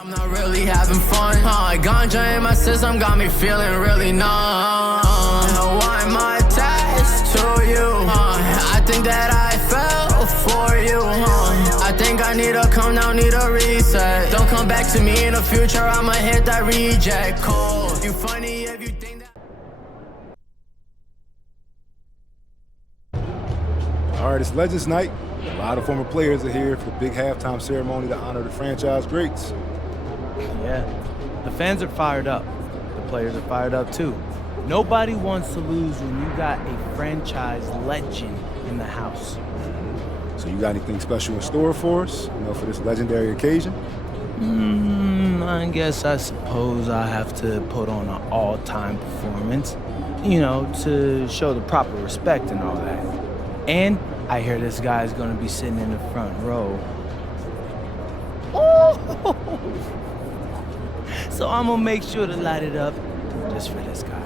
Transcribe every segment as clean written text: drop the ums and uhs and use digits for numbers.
I'm not really having fun. Ganja in my system got me feeling really numb. Why am I attached to you? I think that I fell for you. I think I need to come down, need a reset. Don't come back to me in the future, I'ma hit that reject code. You funny if you think that. All right, it's Legends Night. A lot of former players are here for the big halftime ceremony to honor the franchise greats. Yeah, the fans are fired up. The players are fired up too. Nobody wants to lose when you got a franchise legend in the house. So you got anything special in store for us, for this legendary occasion? I suppose I have to put on an all-time performance, to show the proper respect and all that. And I hear this guy's gonna be sitting in the front row. Oh! So I'm gonna make sure to light it up just for this guy.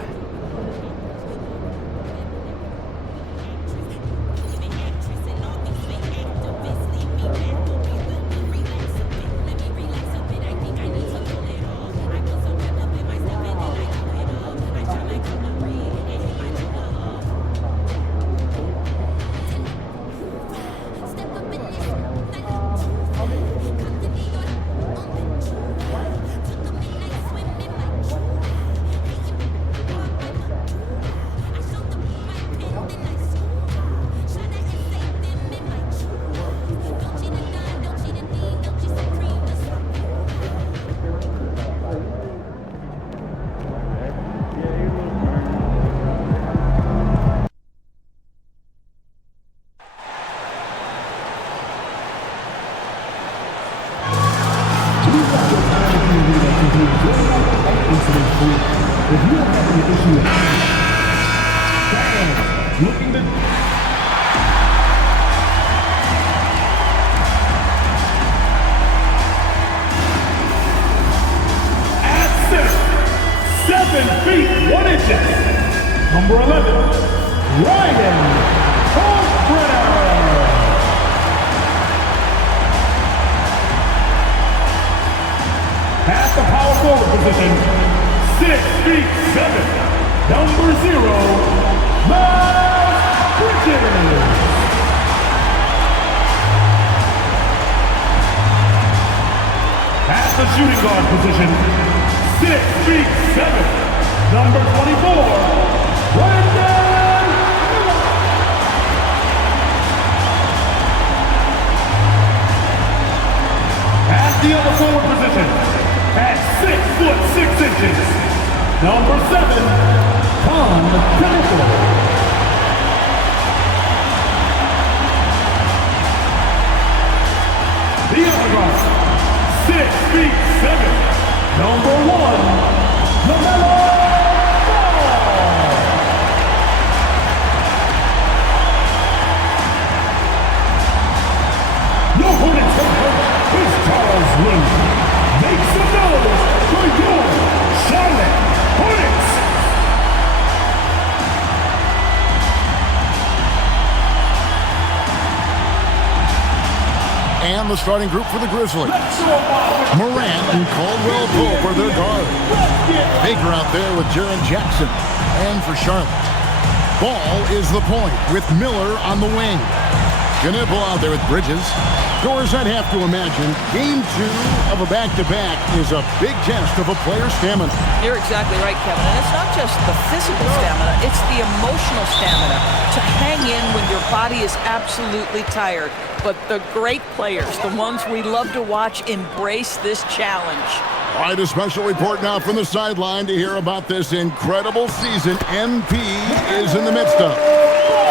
Number 11, Ryan at the power forward position, 6'7", number 0, Bridges. At the shooting guard position, 6'7", number 24, at the other forward position, at 6'6", number 7, Chemical. The other guard, 6'7", number 1, Mello. Your opponent's head coach is Charles Lee. Make some noise for your Charlotte Hornets. And the starting group for the Grizzlies. Morant and Caldwell Pope are their guards. Baker out there with Jaren Jackson. And for Charlotte, Ball is the point with Miller on the wing. Knipple out there with Bridges. Doors, I'd have to imagine, game 2 of a back-to-back is a big test of a player's stamina. You're exactly right, Kevin. And it's not just the physical stamina, it's the emotional stamina to hang in when your body is absolutely tired. But the great players, the ones we love to watch, embrace this challenge. All right, a special report now from the sideline to hear about this incredible season MP is in the midst of.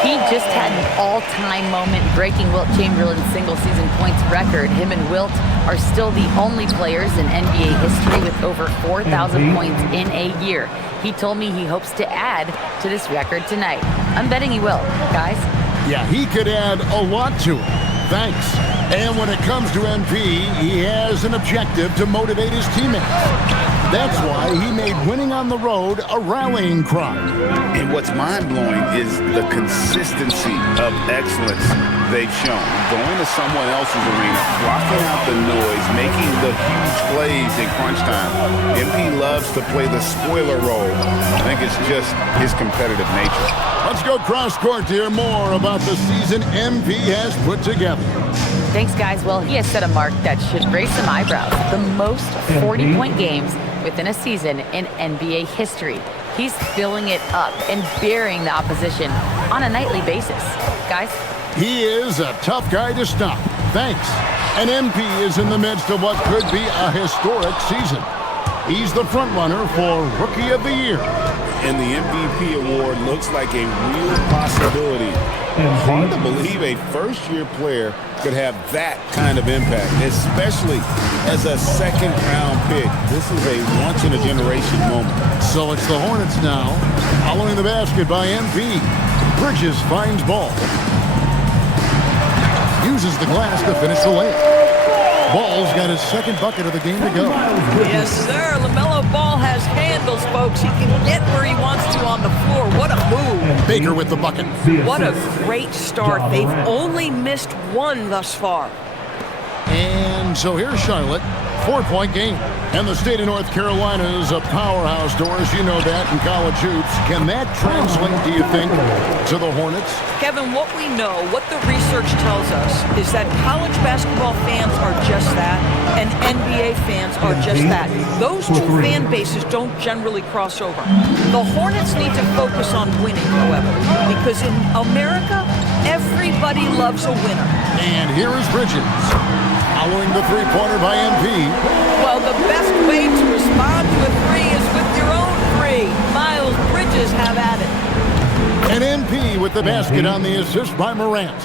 He just had an all-time moment breaking Wilt Chamberlain's single-season points record. Him and Wilt are still the only players in NBA history with over 4,000 points in a year. He told me he hopes to add to this record tonight. I'm betting he will, guys. Yeah, he could add a lot to it. Thanks. And when it comes to MP, he has an objective to motivate his teammates. That's why he made winning on the road a rallying cry. And what's mind-blowing is the consistency of excellence they've shown. Going to someone else's arena, blocking out the noise, making the huge plays in crunch time. MP loves to play the spoiler role. I think it's just his competitive nature. Let's go cross-court to hear more about the season MP has put together. Thanks, guys. Well, he has set a mark that should raise some eyebrows. The most 40-point games within a season in NBA history. He's filling it up and burying the opposition on a nightly basis. Guys? He is a tough guy to stop. Thanks. And MP is in the midst of what could be a historic season. He's the front-runner for Rookie of the Year. And the MVP award looks like a real possibility. Hard to believe a first-year player could have that kind of impact, especially as a second-round pick. This is a once-in-a-generation moment. So it's the Hornets now, following the basket by MP. Bridges finds Ball. Uses the glass to finish the layup. Ball's got his second bucket of the game to go. Yes, sir. LaMelo Ball has handles, folks. He can get where he wants to on the floor. What a move. Baker with the bucket. What a great start. They've only missed one thus far. And so here's Charlotte. 4-point game. And the state of North Carolina is a powerhouse, Doris. You know that in college hoops. Can that translate, do you think, to the Hornets? Kevin, what we know, what the research tells us, is that college basketball fans are just that, and NBA fans are just that. Those two fan bases don't generally cross over. The Hornets need to focus on winning, however, because in America, everybody loves a winner. And here is Bridges. Following the three-pointer by MP. Well, the best way to respond to a three is with your own three. Miles Bridges have at it. And MP with the basket on the assist by Morant.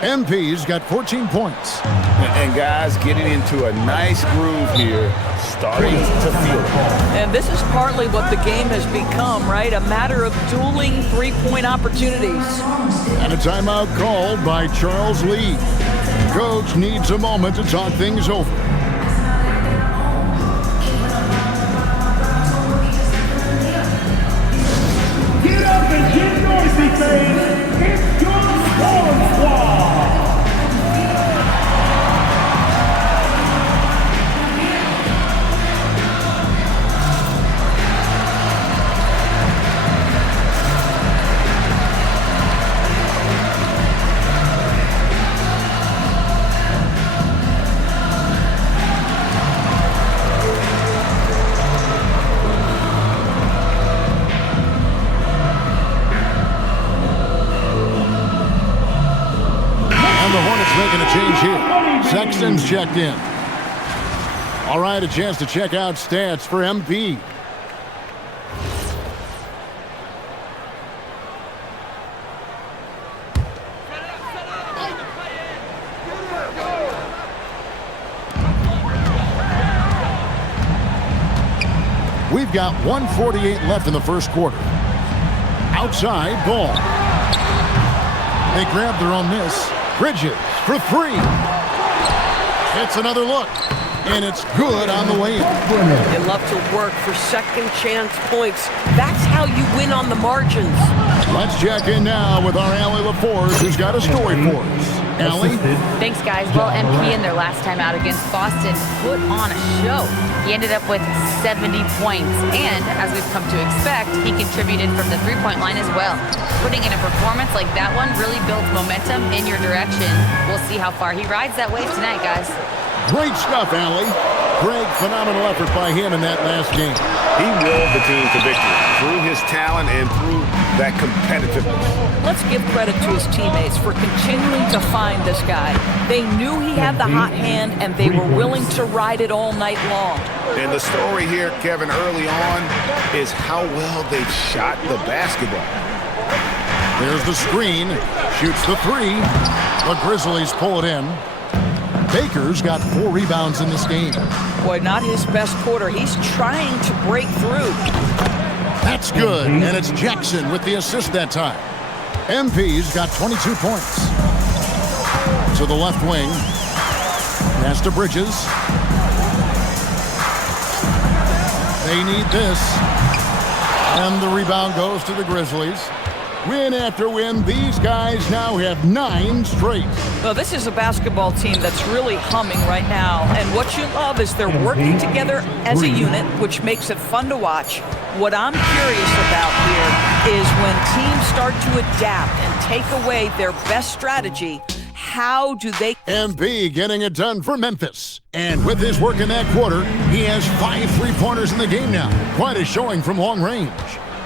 MP's got 14 points. And guys getting into a nice groove here, starting to feel it. And this is partly what the game has become, right? A matter of dueling three-point opportunities. And a timeout called by Charles Lee. Coach needs a moment to talk things over. Get up and get noisy, fans. It's your Storm Squad. Making a change here. Sexton's checked in. All right, a chance to check out stats for MP. We've got 1:48 left in the first quarter. Outside Ball. They grab their own miss. Bridges for three. It's another look, and it's good on the way in. They love to work for second chance points. That's how you win on the margins. Let's check in now with our Allie LaForce, who's got a story for us. Allie? Thanks, guys. Well, MP in their last time out against Boston put on a show. He ended up with 70 points, and as we've come to expect, he contributed from the three-point line as well. Putting in a performance like that one really builds momentum in your direction. We'll see how far he rides that wave tonight, guys. Great stuff, Allie. Great, phenomenal effort by him in that last game. He willed the team to victory through his talent and through that competitiveness. Let's give credit to his teammates for continuing to find this guy. They knew he had the hot hand, and they were willing to ride it all night long. And the story here, Kevin, early on is how well they've shot the basketball. There's the screen. Shoots the three. The Grizzlies pull it in. Baker's got 4 rebounds in this game. Boy, not his best quarter. He's trying to break through. That's good, and it's Jackson with the assist that time. MP's got 22 points. To the left wing. Pass to Bridges. They need this. And the rebound goes to the Grizzlies. Win after win, these guys now have 9 straight. Well, this is a basketball team that's really humming right now. And what you love is they're working together as a unit, which makes it fun to watch. What I'm curious about here is when teams start to adapt and take away their best strategy, how do they... MB getting it done for Memphis. And with his work in that quarter, he has 5 3-pointers in the game now. Quite a showing from long range.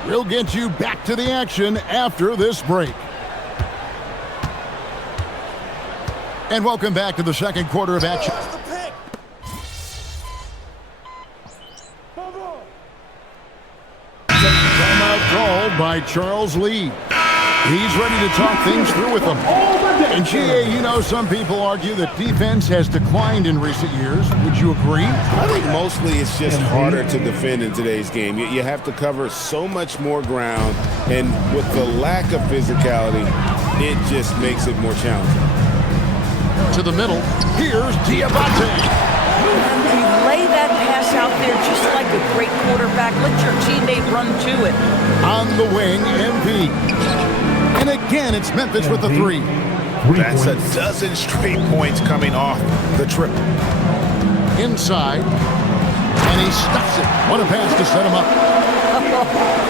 We'll get you back to the action after this break. And welcome back to the second quarter of action. Timeout called by Charles Lee. He's ready to talk things through with them. And GA, you know, some people argue that defense has declined in recent years. Would you agree? I think mostly it's just harder to defend in today's game. You have to cover so much more ground, and with the lack of physicality, it just makes it more challenging. To the middle, here's Diabate. You lay that pass out there just like a great quarterback. Let your teammate run to it. On the wing, MP. And again, it's Memphis with the 3. That's a dozen straight points coming off the triple. Inside, and he stuffs it. What a pass to set him up.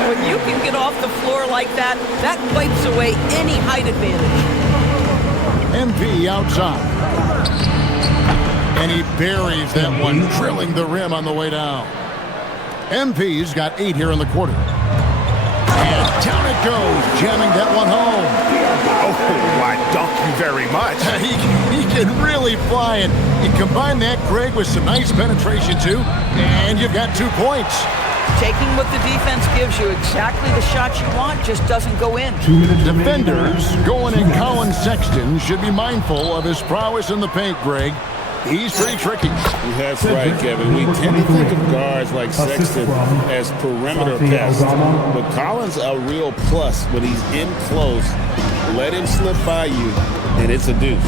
When you can get off the floor like that, that wipes away any height advantage. MP outside. And he buries that one, drilling the rim on the way down. MP's got 8 here in the quarter. And down it goes, jamming that one home. Oh, I dunk you very much. He can really fly it. You combine that, Greg, with some nice penetration, too, and you've got 2 points. Taking what the defense gives you, exactly the shot you want, just doesn't go in. Defenders going at Colin Sexton should be mindful of his prowess in the paint, Greg. He's pretty tricky. That's right, Kevin. We tend to think of guards like Sexton as perimeter pests, but Collins a real plus when he's in close. Let him slip by you, and it's a deuce.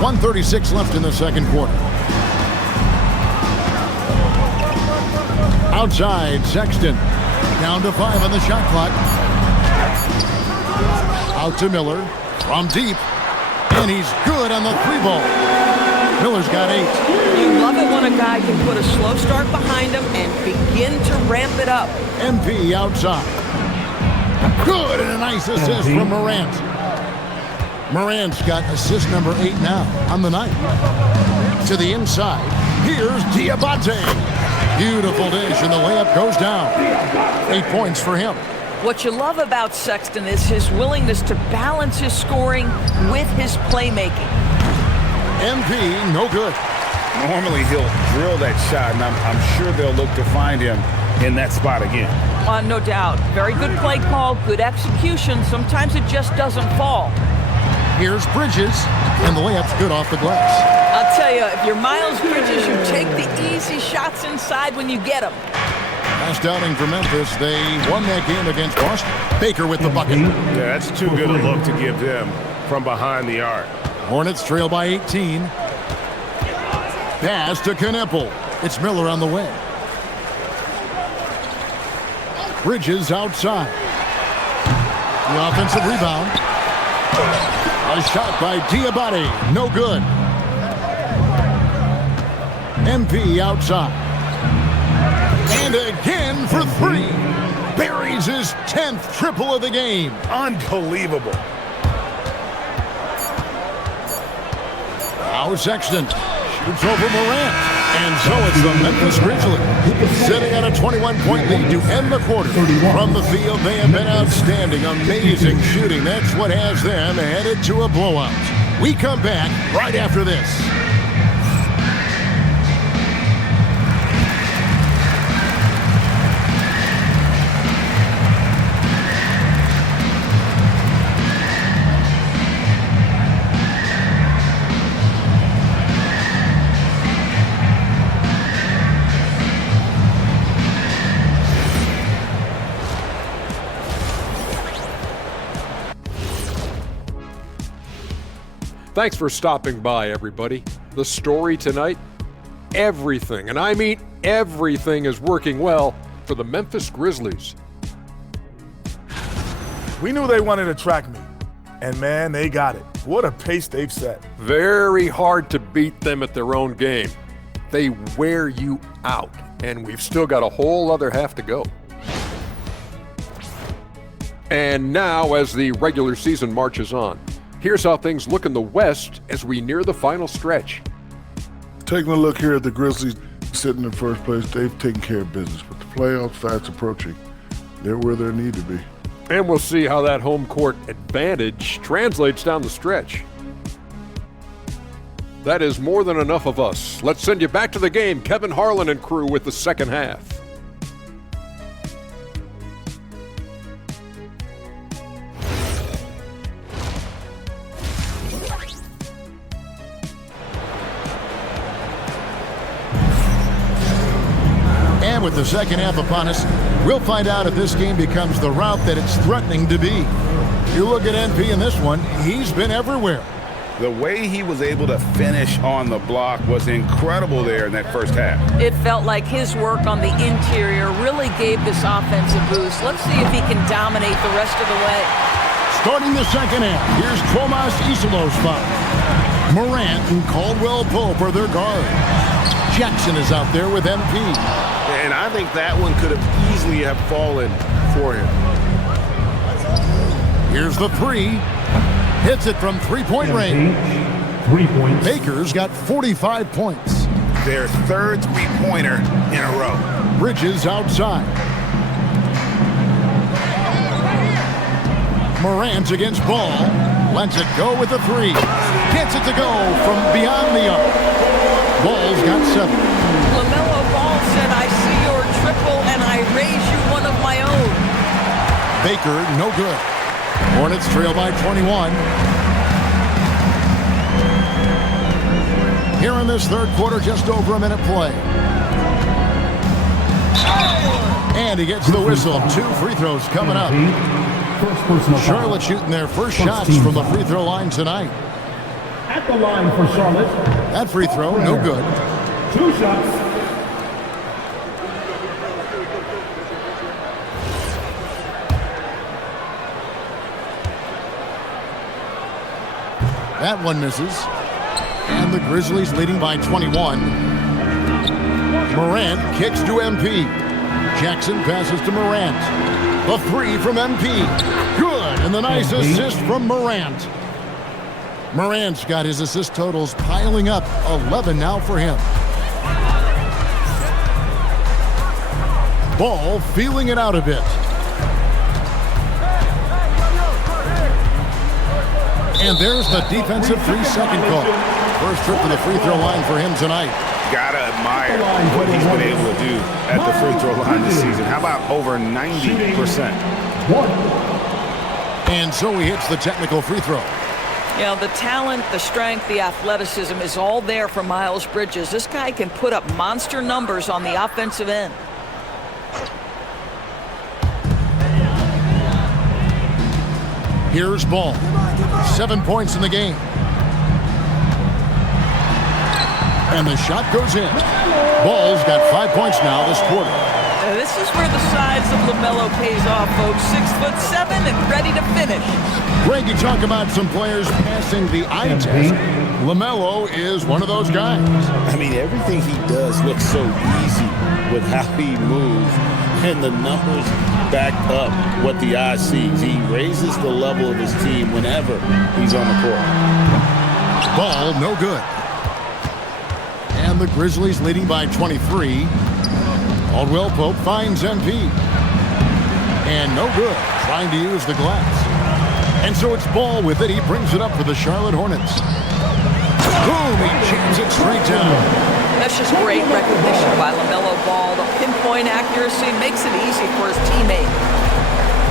1:36 left in the second quarter. Outside, Sexton. Down to 5 on the shot clock. Out to Miller. From deep, and he's good on the 3-ball. Miller's got 8. You love it when a guy can put a slow start behind him and begin to ramp it up. MP outside. Good, and a nice assist from Morant. Morant's got assist number 8 now on the night. To the inside, here's Diabate. Beautiful dish, and the layup goes down. 8 points for him. What you love about Sexton is his willingness to balance his scoring with his playmaking. MP, no good. Normally he'll drill that shot, and I'm sure they'll look to find him in that spot again. No doubt. Very good play call, good execution. Sometimes it just doesn't fall. Here's Bridges, and the layup's good off the glass. I'll tell you, if you're Miles Bridges, you take the easy shots inside when you get them. Last outing for Memphis, they won that game against Boston. Baker with the bucket. Yeah, that's too good a look to give them from behind the arc. Hornets trail by 18. Pass to Kneppel. It's Miller on the way. Bridges outside. The offensive rebound. A shot by Diabate. No good. MP outside. And again for 3. Buries his 10th triple of the game. Unbelievable. Now Sexton shoots over Morant. And so it's the Memphis Grizzlies sitting at a 21-point lead to end the quarter. From the field, they have been outstanding. Amazing shooting. That's what has them headed to a blowout. We come back right after this. Thanks for stopping by, everybody. The story tonight, everything, and I mean everything, is working well for the Memphis Grizzlies. We knew they wanted to track me, and man, they got it. What a pace they've set. Very hard to beat them at their own game. They wear you out, and we've still got a whole other half to go. And now, as the regular season marches on, here's how things look in the West as we near the final stretch. Taking a look here at the Grizzlies sitting in first place, they've taken care of business. With the playoffs fast approaching, they're where they need to be. And we'll see how that home court advantage translates down the stretch. That is more than enough of us. Let's send you back to the game, Kevin Harlan and crew, with the second half. And with the second half upon us, we'll find out if this game becomes the route that it's threatening to be. You look at NP in this one, he's been everywhere. The way he was able to finish on the block was incredible there in that first half. It felt like his work on the interior really gave this offense a boost. Let's see if he can dominate the rest of the way. Starting the second half, here's Tomas Isolos's foul. Morant and Caldwell Pope are their guard. Jackson is out there with MP. And I think that one could have easily have fallen for him. Here's the three. Hits it from three-point range. 3 points. Baker's got 45 points. Their third three-pointer in a row. Bridges outside. Morant against Ball. Lets it go with a three. Gets it to go from beyond the arc. Ball's got 7. LaMelo Ball said, I see your triple and I raise you one of my own. Baker, no good. Hornets trail by 21. Here in this third quarter, just over a minute play. And he gets the whistle. 2 free throws coming up. Charlotte shooting their first shots from the free throw line tonight. At the line for Charlotte. That free throw, no good. 2 shots. That one misses. And the Grizzlies leading by 21. Morant kicks to MP. Jackson passes to Morant. The three from MP. Good. And the nice assist from Morant. Morant's got his assist totals piling up. 11 now for him. Ball feeling it out a bit. And there's the defensive 3-second call. First trip to the free throw line for him tonight. Gotta admire what he's been able to do at the free throw line this season. How about over 90%? And so he hits the technical free throw. You know, the talent, the strength, the athleticism is all there for Miles Bridges. This guy can put up monster numbers on the offensive end. Here's Ball. 7 points in the game. And the shot goes in. Ball's got 5 points now this quarter. This is where the size of LaMelo pays off, folks. 6'7" and ready to finish. Greg, you talk about some players passing the eye test. LaMelo is one of those guys. I mean, everything he does looks so easy with how he moves, and the numbers back up what the eye sees. He raises the level of his team whenever he's on the court. Ball, no good. And the Grizzlies leading by 23. Caldwell Pope finds MP. And no good, trying to use the glass. And so it's Ball with it. He brings it up for the Charlotte Hornets. Boom, he jams it straight down. That's just great recognition by LaMelo Ball. The pinpoint accuracy makes it easy for his teammate.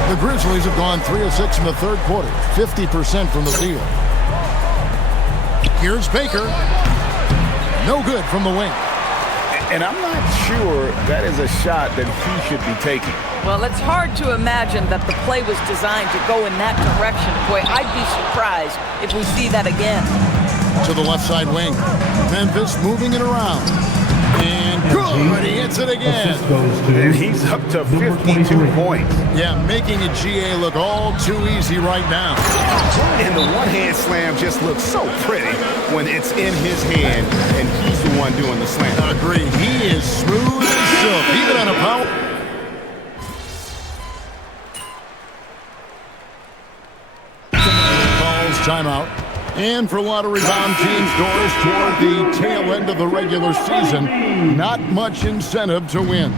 The Grizzlies have gone 3 of 6 in the third quarter, 50% from the field. Here's Baker. No good from the wing. And I'm not sure that is a shot that he should be taking. Well, it's hard to imagine that the play was designed to go in that direction. Boy, I'd be surprised if we see that again. To the left side wing. Memphis moving it around. And good, he hits it again. And he's up to 52 points. Yeah, making a GA look all too easy right now. And the one-hand slam just looks so pretty when it's in his hand and he's the one doing the slam. Agree, he is smooth as silk, even on a power. Timeout. And for a lot of rebound teams, Doris, toward the tail end of the regular season, not much incentive to win.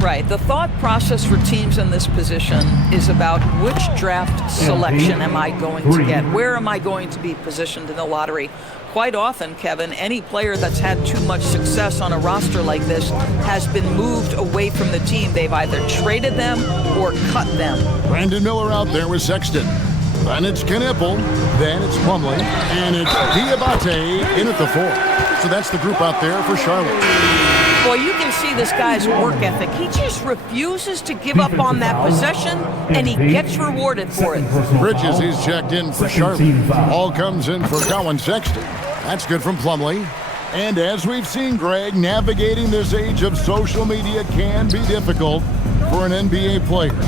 Right. The thought process for teams in this position is about which draft selection am I going to get? Where am I going to be positioned in the lottery? Quite often, Kevin, any player that's had too much success on a roster like this has been moved away from the team. They've either traded them or cut them. Brandon Miller out there with Sexton. Then it's Knipple, then it's Plumlee, and it's Diabate in at the 4. So that's the group out there for Charlotte. Boy, you can see this guy's work ethic. He just refuses to give up on that possession, and he gets rewarded for it. Bridges, he's checked in for Charlotte. All comes in for Colin Sexton. That's good from Plumlee. And as we've seen, Greg, navigating this age of social media can be difficult for an NBA player.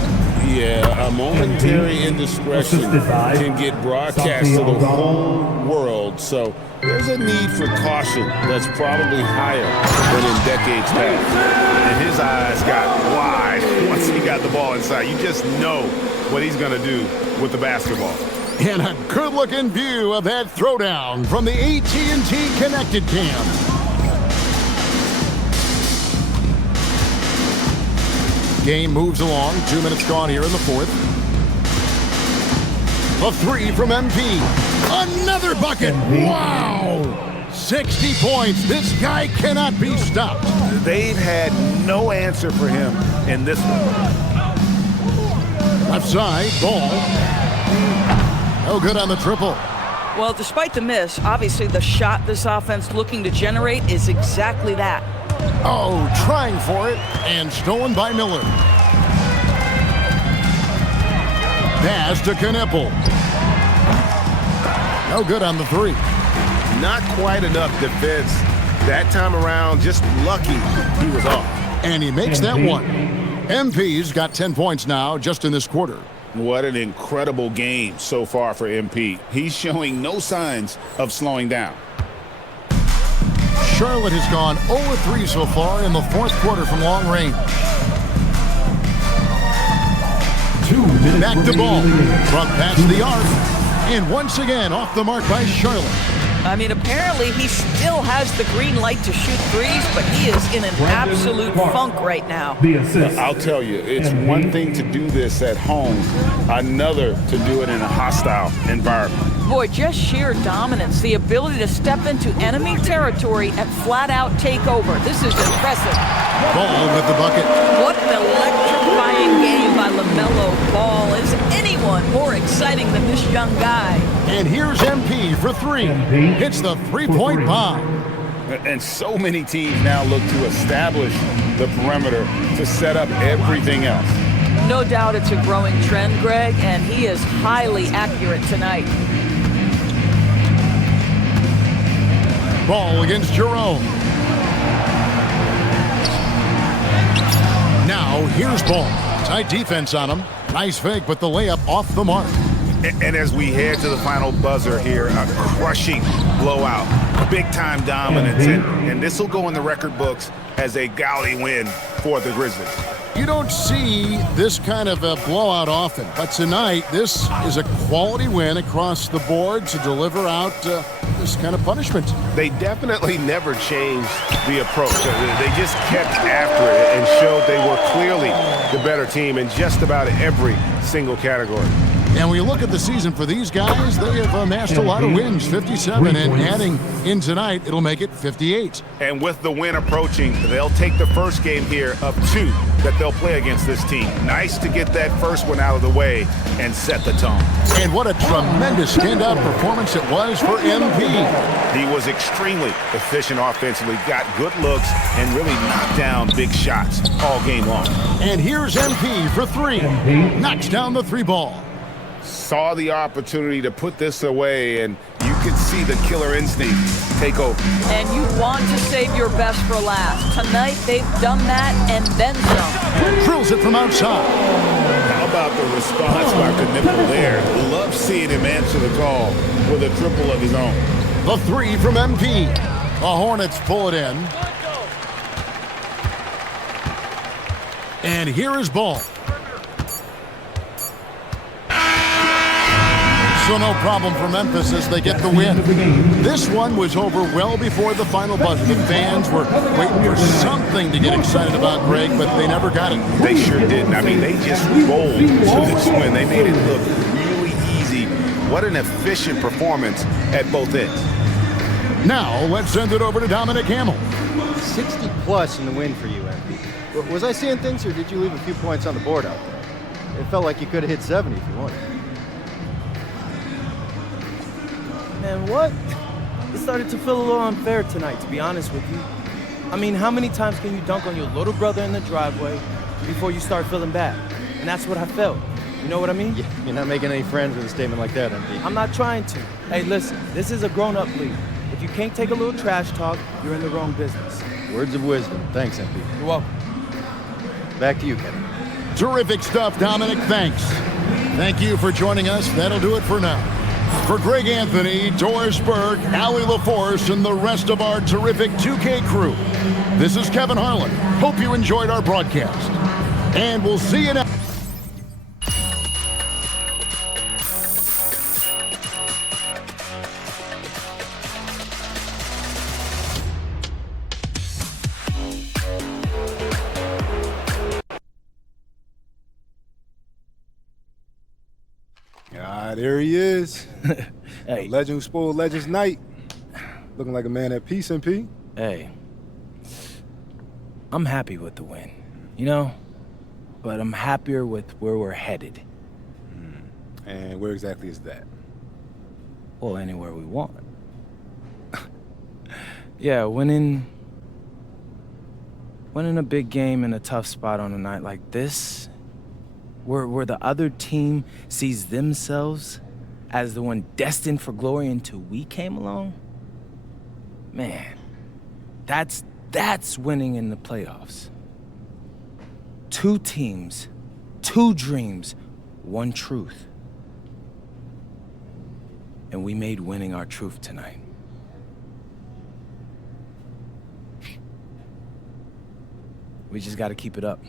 Yeah, a momentary indiscretion can get broadcast to the whole world. So there's a need for caution that's probably higher than in decades past. And his eyes got wide once he got the ball inside. You just know what he's going to do with the basketball. And a good-looking view of that throwdown from the AT&T Connected Cam. Game moves along. 2 minutes gone here in the 4th. A 3 from MP. Another bucket. Wow! 60 points. This guy cannot be stopped. They've had no answer for him in this one. Left side, Ball. No good on the triple. Well, despite the miss, obviously the shot this offense looking to generate is exactly that. Oh, trying for it, and stolen by Miller. Pass to Knipple. No good on the 3. Not quite enough defense. That time around, just lucky he was off. And he makes that one. MP's got 10 points now just in this quarter. What an incredible game so far for MP. He's showing no signs of slowing down. Charlotte has gone 0-3 so far in the 4th quarter from long range. 2 minutes. Back to Ball. Front past the arc. And once again off the mark by Charlotte. I mean, apparently he still has the green light to shoot threes, but he is in an absolute funk right now. I'll tell you, it's one thing to do this at home, another to do it in a hostile environment. Boy, just sheer dominance, the ability to step into enemy territory and flat out take over. This is impressive. Ball with the bucket. What an electrifying game by LaMelo Ball. Is anyone more exciting than this young guy? And here's MP for 3. Hits the 3-point bomb. And so many teams now look to establish the perimeter to set up everything else. No doubt it's a growing trend, Greg, and he is highly accurate tonight. Ball against Jerome. Now here's Ball. Tight defense on him. Nice fake, but the layup off the mark. And as we head to the final buzzer here, a crushing blowout, big-time dominance, and this will go in the record books as a gaudy win for the Grizzlies. You don't see this kind of a blowout often, but tonight this is a quality win across the board to deliver out this kind of punishment. They definitely never changed the approach. They just kept after it and showed they were clearly the better team in just about every single category. And when you look at the season for these guys, they have amassed a lot of wins, 57, and adding in tonight, it'll make it 58. And with the win approaching, they'll take the first game here of 2 that they'll play against this team. Nice to get that first one out of the way and set the tone. And what a tremendous standout performance it was for MP. He was extremely efficient offensively, got good looks, and really knocked down big shots all game long. And here's MP for 3. Knocks down the 3 ball. Saw the opportunity to put this away, and you could see the killer instinct take over. And you want to save your best for last. Tonight, they've done that and then some. Drills it from outside. How about the response by Knipple there? Love seeing him answer the call with a triple of his own. The three from MP. The Hornets pull it in. And here is Ball. So no problem for Memphis as they get the win. This one was over well before the final buzzer. The fans were waiting for something to get excited about, Greg, but they never got it. They sure didn't. I mean, they just rolled to this win. They made it look really easy. What an efficient performance at both ends. Now, let's send it over to Dominic Hamill. 60 plus in the win for you, MP. Was I seeing things, or did you leave a few points on the board out there? It felt like you could have hit 70 if you wanted. Man, what? It started to feel a little unfair tonight, to be honest with you. I mean, how many times can you dunk on your little brother in the driveway before you start feeling bad? And that's what I felt. You know what I mean? Yeah, you're not making any friends with a statement like that, MP. I'm not trying to. Hey, listen, this is a grown-up league. If you can't take a little trash talk, you're in the wrong business. Words of wisdom. Thanks, MP. You're welcome. Back to you, Kevin. Terrific stuff, Dominic. Thanks. Thank you for joining us. That'll do it for now. For Greg Anthony, Doris Burke, Allie LaForce, and the rest of our terrific 2K crew, this is Kevin Harlan. Hope you enjoyed our broadcast. And we'll see you next. There he is. Hey. Legend who spoiled Legends night. Looking like a man at peace, MP. Hey. I'm happy with the win, you know? But I'm happier with where we're headed. And where exactly is that? Well, anywhere we want. Yeah, winning a big game in a tough spot on a night like this, where the other team sees themselves as the one destined for glory until we came along, man, that's winning in the playoffs. 2 teams, 2 dreams, 1 truth. And we made winning our truth tonight. We just gotta keep it up.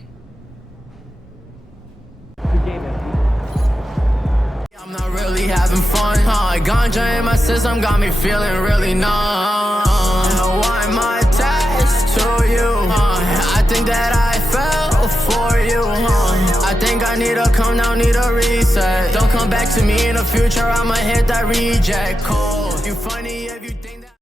I'm not really having fun. Ganja in my system got me feeling really numb. Why am I attached to you? I think that I fell for you. I think I need to come down, need a reset. Don't come back to me in the future, I'ma hit that reject call. You funny.